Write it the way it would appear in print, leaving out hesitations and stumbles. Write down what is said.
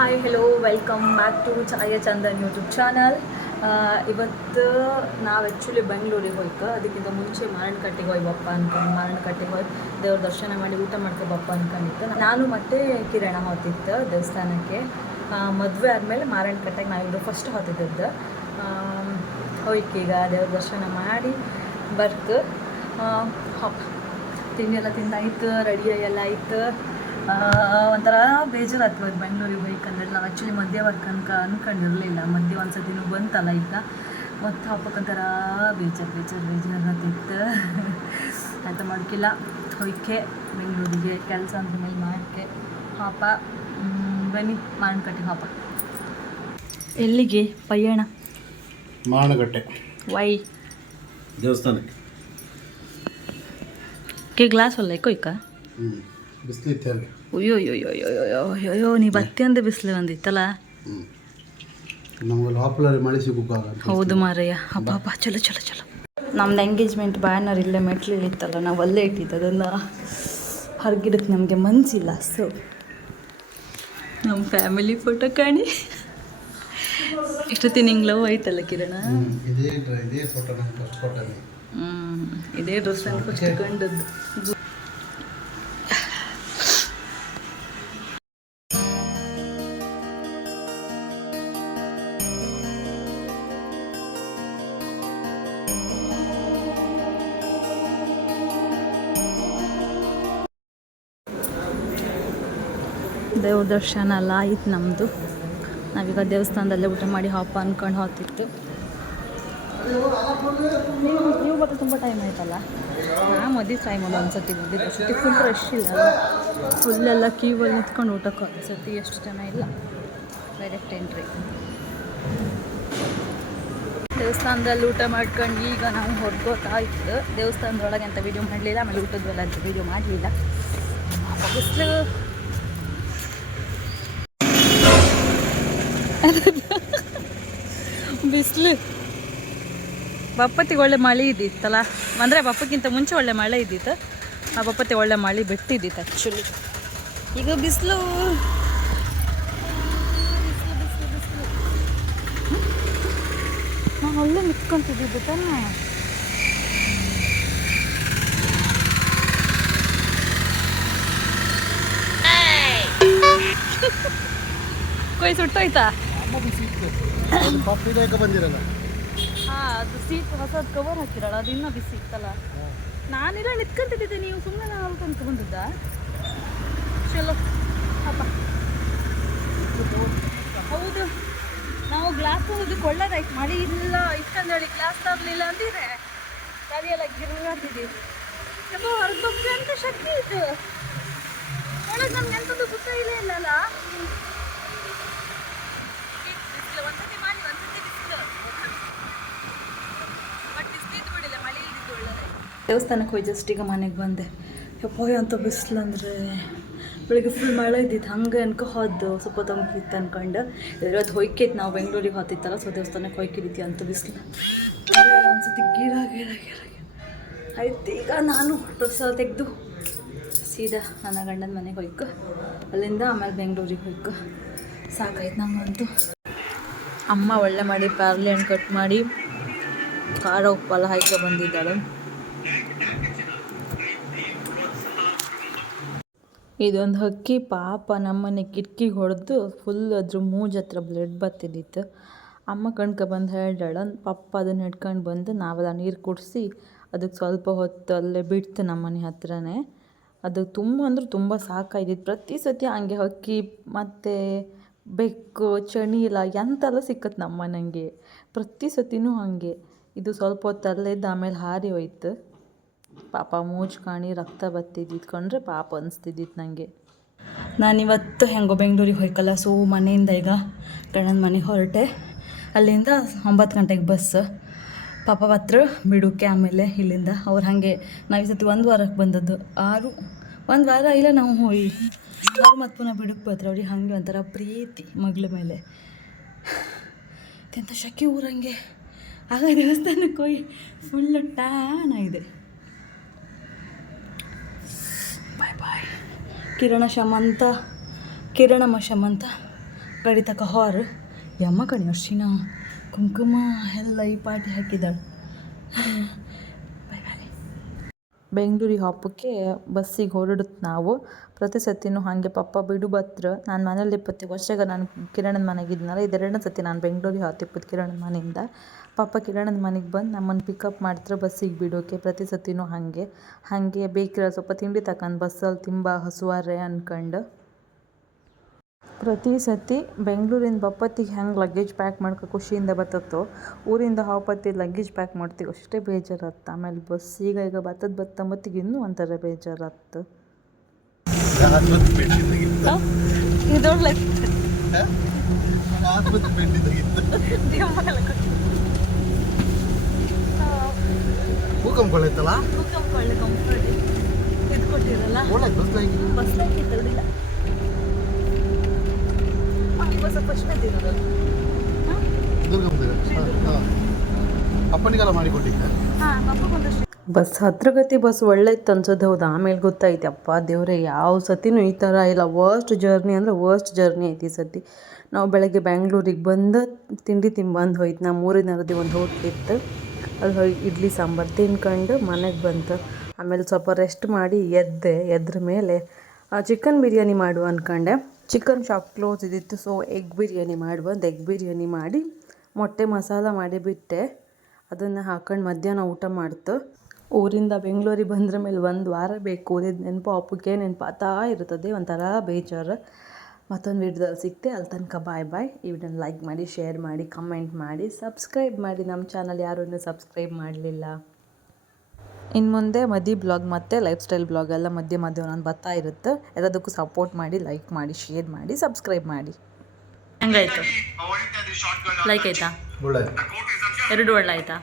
Hi hello welcome back to Chaya Chandan YouTube channel. ಇವತ್ತು ನಾವು actually ಬೆಂಗಳೂರಿಗೆ ಹೋಯ್ತು. ಅದಕ್ಕಿಂತ ಮುಂಚೆ ಮಾರಣಕಟ್ಟೆಗೆ ಹೋಗಿ ಬಪ್ಪ ಅನ್ಕೊಂಡು ಮಾರಣಕಟ್ಟೆಗೆ ಹೋಗಿ ದೇವ್ರ ದರ್ಶನ ಮಾಡಿ ಊಟ ಮಾಡ್ಕೊ ಬಪ್ಪ ಅನ್ಕೊಂಡಿತ್ತು. ನಾನು ಮತ್ತು ಕಿರಣ ಹೋಗ್ತಿತ್ತು ದೇವಸ್ಥಾನಕ್ಕೆ. ಮದುವೆ ಆದಮೇಲೆ ಮಾರಣಕಟ್ಟೆಗೆ ನಾವಿಬ್ಬರು ಫಸ್ಟ್ ಹೋಗ್ತಿದ್ದದ್ದು. ಹೋಯ್ಕೀಗ ದೇವ್ರ ದರ್ಶನ ಮಾಡಿ ಬರ್ತು. ತಿಂಡಿ ಎಲ್ಲ ತಿಂದಾಯ್ತು, ರೆಡಿ ಎಲ್ಲ ಆಯ್ತು. ಒಂಥರ ಬೇಜಾರು ಆಗ್ತದೆ ಬೆಂಗಳೂರಿಗೆ ಬೇಕಂದ್ರೆ. ನಾವು ಆ್ಯಕ್ಚುಲಿ ಮಧ್ಯ ವರ್ಕ್ ಅನ್ಕೊಂಡಿರಲಿಲ್ಲ. ಮಧ್ಯೆ ಒಂದು ಸತಿನೂ ಬಂತಲ್ಲ ಈಗ ಮತ್ತೆ ಹಾಕ್ಬೇಕಂತಾರ ಬೇಜಾರು ಅಂತ ಮಾಡ್ಕಿಲ್ಲ. ಹೋಯ್ಕೆ ಬೆಂಗಳೂರಿಗೆ ಕೆಲಸ ಅಂತ ಮೇಲೆ ಮಾಡಕ್ಕೆ ಹಾಪ ಬನ್ನಿ ಮಾರಣಕಟ್ಟೆಗೆ ಹಾಪ. ಎಲ್ಲಿಗೆ ಪಯಣ? ಮಾರಣಕಟ್ಟೆ ವೈ ದೇವಸ್ಥಾನಕ್ಕೆ. ಗ್ಲಾಸ್ ಹೊಲ್ಲ ಕೊಯ್ಕ ಬಿಸಿಲಿತ್ತು. ಅಯ್ಯೋ ನೀ ಬತ್ತಿ ಅಂದೆ ಬಿಸಿಲು ಬಂದಿತ್ತಲ್ಲ. ನಮ್ಗೆ ಲಾಪುಲರಿ ಮಳೆ ಸಿಗೋಕ್ಕಾಗ. ಹೌದು ಮಾರಯ್ಯ. ಹಬ್ಬ ಚಲೋ ಚಲೋ ಚಲೋ. ನಮ್ದು ಎಂಗೇಜ್ಮೆಂಟ್ ಬ್ಯಾನರ್ ಇಲ್ಲೇ ಮೆಟ್ಲಿತ್ತಲ್ಲ, ನಾವು ಅಲ್ಲೇ ಇಟ್ಟಿದ್ದು. ಅದನ್ನು ಹೊರಗಿಡಕ್ಕೆ ನಮಗೆ ಮನಸ್ಸಿಲ್ಲ. ಸೊ ನಮ್ಮ ಫ್ಯಾಮಿಲಿ ಫೋಟೋ ಕಾಣಿ. ಇಷ್ಟೊತ್ತಿ ನಿಂಗೆ ಲವ್ ಆಯ್ತಲ್ಲ ಕಿರಣ? ಇದೇ ಫೋಟೋ ಇದೇ ಡ್ರೆಸ್ ಅಂತ ಫಸ್ಟ್ ಕಂಡದ್ದು. ದೇವ್ರ ದರ್ಶನ ಎಲ್ಲ ಆಯ್ತು ನಮ್ಮದು. ನಾವೀಗ ದೇವಸ್ಥಾನದಲ್ಲೇ ಊಟ ಮಾಡಿ ಹಾಪ ಅಂದ್ಕೊಂಡು ಹೋಗ್ತಿತ್ತು. ನೀವು ಬರ್ತದೆ ತುಂಬ ಟೈಮ್ ಆಯ್ತಲ್ಲ. ನಾ ಮದುವೆ ಟೈಮಲ್ಲಿ ಒಂದ್ಸತಿ ಬಂದಿದ್ದು. ಅಷ್ಟೊತ್ತಿ ಫುಲ್ ರಶ್ ಇಲ್ಲ, ಫುಲ್ಲೆಲ್ಲ ಕ್ಯೂವಲ್ಲಿ ನಿಂತ್ಕೊಂಡು ಊಟಕ್ಕೆ ಒಂದ್ಸತಿ ಎಷ್ಟು ಜನ ಇಲ್ಲ. Direct entry. ದೇವಸ್ಥಾನದಲ್ಲಿ ಊಟ ಮಾಡ್ಕೊಂಡು ಈಗ ನಾವು ಹೊರಗೋತಾಯಿತ್ತು. ದೇವಸ್ಥಾನದೊಳಗೆ ಅಂತ ವೀಡಿಯೋ ಮಾಡಲಿಲ್ಲ, ಆಮೇಲೆ ಊಟದ್ವಲ್ಲ ಅಂತ ವೀಡಿಯೋ ಮಾಡಲಿಲ್ಲ. ಬಿಸಿಲು ಬಿಸಿಲು. ಬಪ್ಪತ್ತಿಗೆ ಒಳ್ಳೆ ಮಳೆ ಇದ್ದಿತ್ತಲ್ಲ, ಅಂದರೆ ಬಪ್ಪಕ್ಕಿಂತ ಮುಂಚೆ ಒಳ್ಳೆ ಮಳೆ ಇದ್ದಿತ್ತು. ಆ ಬಪ್ಪತ್ತಿಗೆ ಒಳ್ಳೆ ಮಳೆ ಬಿಟ್ಟಿದ್ದಿತ್ತು ಆ್ಯಕ್ಚುಲಿ. ಈಗ ಬಿಸಿಲು ನಾನು ಒಳ್ಳೆ ನಿಂತ್ಕೊಂತಿದ್ದಿದ್ದು ತಾನೆ. ಕೊಯ್ ಸುಟ್ಟೋಯ್ತಾ? ಬಂದಿರಲ್ಲ. ಹಾಂ, ಅದು ಸೀಟ್ ಹೊಸದು ಕವರ್ ಹಾಕಿರಲ್ಲ, ಅದು ಇನ್ನೂ ಬಿಸಿ ಇತ್ತಲ್ಲ. ನಾನೆಲ್ಲ ನಿಂತ್ಕೊಂತಿದ್ದೆ, ನೀವು ಸುಮ್ಮನೆ ನಾನು ಅಲ್ಕೊಂತ ಬಂದಿದ್ದ. ಚಲೋ ಅಪ್ಪ. ಹೌದು, ನಾವು ಗ್ಲಾಸ್ ಹೋಗೋದಕ್ಕೆ ಒಳ್ಳೇದಾಯ್ತು. ಮಳೆ ಇಲ್ಲ ಇಷ್ಟಂದೇಳಿ ಗ್ಲಾಸ್ ತರಲಿಲ್ಲ ಅಂದಿದ್ರೆ ತಲೆಯೆಲ್ಲ ಗಿರ್ಗಾಡ್ತಿದ್ದೀವಿ. ತುಂಬ ಹೊರಗೆ ಹೋಗ್ತೀವಿ ಅಂತ ಶಕ್ತಿ ಇತ್ತು. ಒಳಗೆ ನಮ್ಗೆ ಎಂಥದ್ದು ಗೊತ್ತಾಗಿಲ್ಲ ಇಲ್ಲಲ್ಲ. ಒಂದ್ಸತಿ ಮಾಡಿ ಒಂದ್ಸತಿ ಬಿಸಿಲು, ಬಟ್ ಬಿಸಿಲಿದ್ದು ಬಿಡಿಲ್ಲ, ಮಳೆ ಇದ್ದಿದ್ದು ಒಳ್ಳೆದಾಯ್ತು. ದೇವಸ್ಥಾನಕ್ಕೆ ಹೋಗಿ ಜಸ್ಟ್ ಈಗ ಮನೆಗೆ ಬಂದೆ. ಯಪ್ಪೋಯ್ ಅಂತ ಬಿಸಿಲು ಅಂದರೆ ಬೆಳಿಗ್ಗೆ ಫುಲ್ ಮಳೆ ಇದ್ದಿತ್ತು. ಹಂಗೆ ಹೋದ್ದು ಸ್ವಲ್ಪ ತಂಪಿತ್ತು ಅನ್ಕೊಂಡು. ಇರೋದು ಹೊಯ್ಕಿತ್ತು. ನಾವು ಬೆಂಗಳೂರಿಗೆ ಹೋಗ್ತಿತ್ತಲ್ಲ, ಸೊ ದೇವಸ್ಥಾನಕ್ಕೆ ಹೊಯ್ಕಿದ್ವಿ ಅಂತ ಬಿಸಿಲು ಒಂದ್ಸತಿ ಗೀರ ಆಯ್ತು. ಈಗ ನಾನು ಡ್ರೆಸ್ ತೆಗೆದು ಸೀದಾ ನನ್ನ ಗಂಡನ ಮನೆಗೆ ಹೋಯ್ಕು, ಅಲ್ಲಿಂದ ಆಮೇಲೆ ಬೆಂಗಳೂರಿಗೆ ಹೋಯ್ಕು. ಸಾಕಾಯ್ತು ನಮಗಂತೂ. ಅಮ್ಮ ಒಳ್ಳೆ ಮಾಡಿ ಪ್ಯಾರ್ಲಿ ಹಣ್ಣು ಕಟ್ ಮಾಡಿ ಖಾರ ಉಪ್ಪೆಲ್ಲ ಹಾಕಿ ಬಂದಿದ್ದಾಳೆ. ಇದೊಂದು ಹಕ್ಕಿ ಪಾಪ ನಮ್ಮನೆ ಕಿಟಕಿಗೆ ಹೊಡೆದು ಫುಲ್ ಅದ್ರ ಮೂಜ್ ಹತ್ರ ಬ್ಲಡ್ ಬರ್ತಿದ್ದಿತ್ತು. ಅಮ್ಮ ಕಣ್ಕ ಬಂದು ಹೇಳ್ದಾಳ ಪಪ್ಪ ಅದನ್ನು ಹಿಡ್ಕೊಂಡು ಬಂದು ನಾವೆಲ್ಲ ನೀರು ಕುಡಿಸಿ ಅದಕ್ಕೆ ಸ್ವಲ್ಪ ಹೊತ್ತು ಅಲ್ಲೇ ಬಿಡ್ತು ನಮ್ಮನೆ ಹತ್ರನೇ. ಅದು ತುಂಬ ಅಂದ್ರೆ ತುಂಬ ಸಾಕಾಯ್ತಿತ್ತು. ಪ್ರತಿ ಸತಿ ಹಂಗೆ ಹಕ್ಕಿ ಮತ್ತು ಬೆಕ್ಕು ಚಣಿ ಇಲ್ಲ ಎಂತೆಲ್ಲ ಸಿಕ್ಕತ್ತು ನಮ್ಮ ನನಗೆ ಪ್ರತಿ ಸತಿನೂ ಹಾಗೆ. ಇದು ಸ್ವಲ್ಪ ಹೊತ್ತು ಅಲ್ಲೇ ಇದ್ದು ಆಮೇಲೆ ಹಾರಿ ಹೋಯ್ತು. ಪಾಪ ಮೂಜ್ ಕಾಣಿ ರಕ್ತ ಬತ್ತಿದ್ದಿತ್ತು ಕಂಡ್ರೆ ಪಾಪ ಅನಿಸ್ತಿದ್ದಿತ್ತು ನನಗೆ. ನಾನಿವತ್ತು ಹೆಂಗೋ ಬೆಂಗಳೂರಿಗೆ ಹೋಯ್ಕಲ್ಲ, ಸೊ ಮನೆಯಿಂದ ಈಗ ಗಂಡನ ಮನೆಗೆ ಹೊರಟೆ. ಅಲ್ಲಿಂದ 9 ಗಂಟೆಗೆ ಬಸ್ ಪಾಪ ಹತ್ರ ಬಿಡೋಕ್ಕೆ. ಆಮೇಲೆ ಇಲ್ಲಿಂದ ಅವ್ರು ಹಾಗೆ ನಾವು ಈ ಸತಿ 1 ವಾರಕ್ಕೆ ಬಂದದ್ದು. 1 ವಾರ ಇಲ್ಲ, ನಾವು ಹೋಗಿ ಅವ್ರು ಮತ್ತು ಪುನಃ ಬಿಡಕ್ಕೆ ಬರ್ತಾರೆ. ಅವ್ರಿಗೆ ಹಾಗೆ ಒಂಥರ ಪ್ರೀತಿ ಮಗಳ ಮೇಲೆ. ಎಂಥ ಶೆಕೆ ಊರಂಗೆ. ಆಗ ದೇವಸ್ಥಾನಕ್ಕೆ ಹೋಗಿ ಫುಲ್ಲು ಟ್ಯಾನ್ ಆಗಿದೆ. ಬಾಯ್ ಬಾಯ್. ಕಿರಣ ಶಮಂತ ಕಡಿ ತಕ ಹಾರು ಯಮ್ಮ ಕಣಿ ಅರ್ಶಿನ ಕುಂಕುಮ ಎಲ್ಲ ಈ ಪಾಟಿ ಹಾಕಿದ್ದಾಳೆ. ಬೆಂಗಳೂರಿಗೆ ಹಬ್ಬಕ್ಕೆ ಬಸ್ಸಿಗೆ ಹೊರಡುತ್ತೆ ನಾವು. ಪ್ರತಿ ಸತಿನೂ ಹಾಗೆ ಪಪ್ಪ ಬಿಡು ಬತ್ರ ನಾನು ಮನೇಲಿ ಇಪ್ಪತ್ತಿಗೆ ವರ್ಷಾಗ ನಾನು ಕಿರಣನ ಮನೆಗಿದ್ನಲ್ಲ, ಇದೆರಡನೇ ಸತಿ ನಾನು ಬೆಂಗಳೂರಿಗೆ ಹೊತ್ತಿಪ್ಪತ್ತು ಕಿರಣನ ಮನೆಯಿಂದ. ಪಪ್ಪ ಕಿರಣನ ಮನೆಗೆ ಬಂದು ನಮ್ಮನ್ನು ಪಿಕಪ್ ಮಾಡ್ತಾರೆ ಬಸ್ಸಿಗೆ ಬಿಡೋಕೆ. ಪ್ರತಿ ಸತಿನೂ ಹಾಗೆ ಬೇಕಿರೋ ಸ್ವಲ್ಪ ತಿಂಡಿ ತಗೊಂಡು ಬಸ್ಸಲ್ಲಿ ತುಂಬ ಹಸುವಾರೆ ಅಂದ್ಕೊಂಡು ಪ್ರತಿ ಸತಿ ಬೆಂಗಳೂರಿಂದ ಬಪ್ಪತ್ತಿಗೆ ಹೆಂಗೆ ಲಗೇಜ್ ಪ್ಯಾಕ್ ಮಾಡ್ಕೊ ಖುಷಿಯಿಂದ ಬರ್ತತ್ತೋ, ಊರಿಂದ ಹಾಪತ್ತಿ ಲಗೇಜ್ ಪ್ಯಾಕ್ ಮಾಡ್ತೀವಿ ಅಷ್ಟೇ ಬೇಜಾರತ್ತೆ. ಆಮೇಲೆ ಬಸ್ ಈಗ ಬತ್ತಂಬತ್ತಿಗೆ ಇನ್ನೂ ಒಂಥರ ಬೇಜಾರತ್ತೆ. ಅಪ್ಪನಿಗೆಲ್ಲ ಮಾಡಿಕೊಟ್ಟಿದ್ದೆ. ಬಸ್ ಹತ್ರಗತಿ ಬಸ್ ಒಳ್ಳೆ ಇತ್ತು ಅನ್ಸೋದು. ಹೌದು, ಆಮೇಲೆ ಗೊತ್ತಾಯ್ತು ಅಪ್ಪ ದೇವ್ರೆ ಯಾವ ಸತಿನೂ ಈ ಥರ ಇಲ್ಲ. ವರ್ಸ್ಟ್ ಜರ್ನಿ ಅಂದರೆ ವರ್ಸ್ಟ್ ಜರ್ನಿ ಐತಿ ಈ ಸತಿ. ನಾವು ಬೆಳಗ್ಗೆ ಬ್ಯಾಂಗ್ಳೂರಿಗೆ ಬಂದು ತಿಂಡಿ ತಿಂಬಂದು ಹೋಯ್ತು. ನಮ್ಮ ಊರಿನರದಿ ಒಂದು ಹೋಟ್ಲಿತ್ತು, ಅಲ್ಲಿ ಹೋಗಿ ಇಡ್ಲಿ ಸಾಂಬಾರು ತಿನ್ಕೊಂಡು ಮನೆಗೆ ಬಂತು. ಆಮೇಲೆ ಸ್ವಲ್ಪ ರೆಸ್ಟ್ ಮಾಡಿ ಎದ್ರ ಮೇಲೆ ಚಿಕನ್ ಬಿರಿಯಾನಿ ಮಾಡುವ ಅಂದ್ಕೊಂಡೆ. ಚಿಕನ್ ಶಾಪ್ ಕ್ಲೋಸ್ ಇದ್ದಿತ್ತು, so egg biryani egg biryani ಮಾಡಿ ಮೊಟ್ಟೆ ಮಸಾಲ ಮಾಡಿಬಿಟ್ಟೆ. ಅದನ್ನು ಹಾಕೊಂಡು ಮಧ್ಯಾಹ್ನ ಊಟ ಮಾಡ್ತು. ಊರಿಂದ ಬೆಂಗಳೂರಿಗೆ ಬಂದ್ರ ಮೇಲೆ 1 ವಾರ ಬೇಕು. ಓದಿದ ನೆನಪು ಅಪ್ಪಕ್ಕೆ ನೆನಪಾತಾ ಇರ್ತದೆ, ಒಂಥರ ಬೇಜಾರು. ಮತ್ತೊಂದು ವಿಡಿಯೋದಲ್ಲಿ ಸಿಗ್ತೆ. ಅಲ್ಲಿ ತನಕ ಬಾಯ್. ಈ ವಿಡಿಯೋನ ಲೈಕ್ ಮಾಡಿ, ಶೇರ್ ಮಾಡಿ, ಕಮೆಂಟ್ ಮಾಡಿ, ಸಬ್ಸ್ಕ್ರೈಬ್ ಮಾಡಿ. ನಮ್ಮ ಚಾನಲ್ ಯಾರೂ ಇನ್ನೂ ಸಬ್ಸ್ಕ್ರೈಬ್ ಮಾಡಲಿಲ್ಲ. ಇನ್ನು ಮುಂದೆ ಮದಿ ಬ್ಲಾಗ್ ಮತ್ತು ಲೈಫ್ ಸ್ಟೈಲ್ ಬ್ಲಾಗ್ ಎಲ್ಲ ಮಧ್ಯೆ ಒಂದೊಂದು ಬರ್ತಾ ಇರುತ್ತೆ. ಎಲ್ಲದಕ್ಕೂ ಸಪೋರ್ಟ್ ಮಾಡಿ, ಲೈಕ್ ಮಾಡಿ, ಶೇರ್ ಮಾಡಿ, ಸಬ್ಸ್ಕ್ರೈಬ್ ಮಾಡಿ. ಹೆಂಗಾಯ್ತು? ಲೈಕ್ ಆಯ್ತಾ? 2 ಒಳ್ಳೆ ಆಯ್ತಾ?